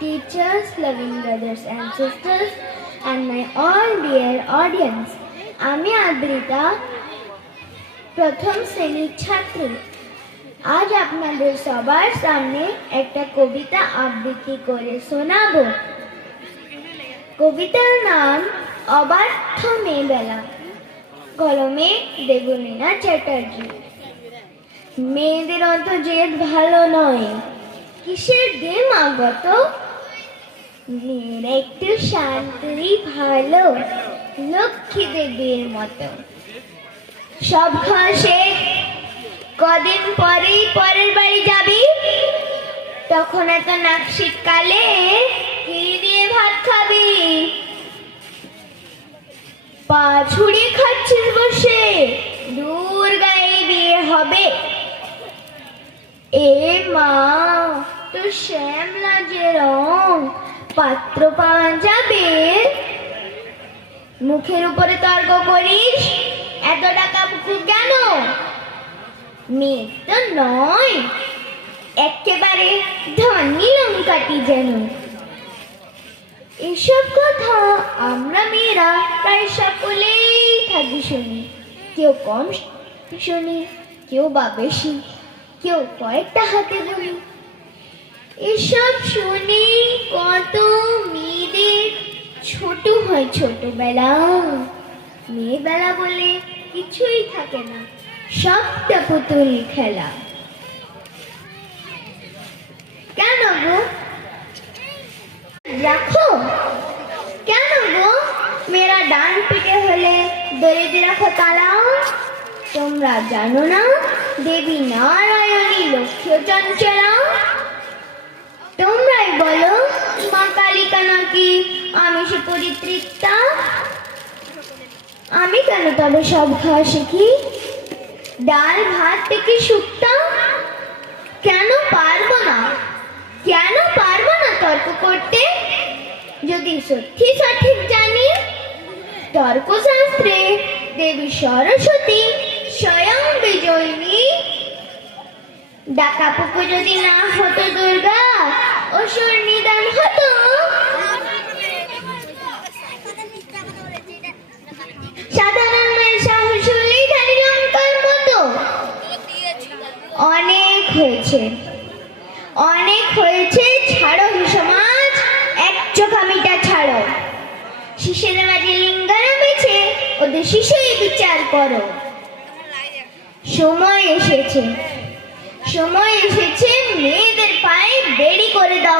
teachers, loving brothers and sisters, and my all dear audience. আমি আদ্রিতা প্রথম শ্রেণির ছাত্রী। আজ আপনাদের সবার সামনে একটা কবিতা আবৃত্তি করে শোনাবো। কবিতার নাম অবার্থ মেয়েবেলা। কলমে দেবলীনা চ্যাটার্জি। মেয়েদের অত জেদ ভালো নয়। কিসের গেম আগত? একটু শান্তই ভালো লক্ষ্মী দেবীর মতো। সব কদিন পরেই পরের বাড়ি যাবি? তখন এত নাক শীতকালে কি দিয়ে ভাত খাবি? পা ছুড়ে খাচ্ছিস বসে, দূর গায়ে বিয়ে হবে। এ মা তো শ্যামলা যে রং পাত্র যাবে? মুখের উপরে তর্ক করিস? এত টাকা পুকু কেন? মেয়ে তো নয়। একেবারে ধনী লঙ্কাটি যেন। এসব কথা আমরা মেয়েরা প্রায় সকলেই থাকি শুনি। কেউ কম শুনি, কেউ বা বেশি। কেউ কয়েকটা হাতে গুনি এসব শুনি কত মেয়েদের ছোট হয় ছোটবেলা। মেয়েবেলা বলে কিছুই থাকে না, সবটা পুতুল খেলা। কেন গো? রাখো। কেন গো? মেয়েরা ডান পিটে হলে দরিদ্র রাখো তালা। তোমরা জানো না, দেবী নারায়ণী লক্ষ্য চঞ্চলা তোমরাই বলো মা নাকি আমি সে পরিতৃপ্তা। আমি কেন তবে সব খাওয়া শিখি? ডাল, ভাত থেকে শুক্তা? কেন পারব না? কেন পারব না তর্ক করতে? যদি সত্যি সঠিক জানি, তর্কশাস্ত্রে দেবী সরস্বতী স্বয়ং বিজয়িনী। ডাকা পুকু যদি না হতো দুর্গা, অসুর নিদান হতো। হয়েছে। অনেক হয়েছে, ছাড়ো সমাজ, এক চোখামিটা ছাড়ো। শিশের মাঝে লিঙ্গারা বেছে ওদের শিশুই বিচার করো। সময় এসেছে। সময় এসেছে, মেয়েদের পায়ে বেড়ি করে দাও।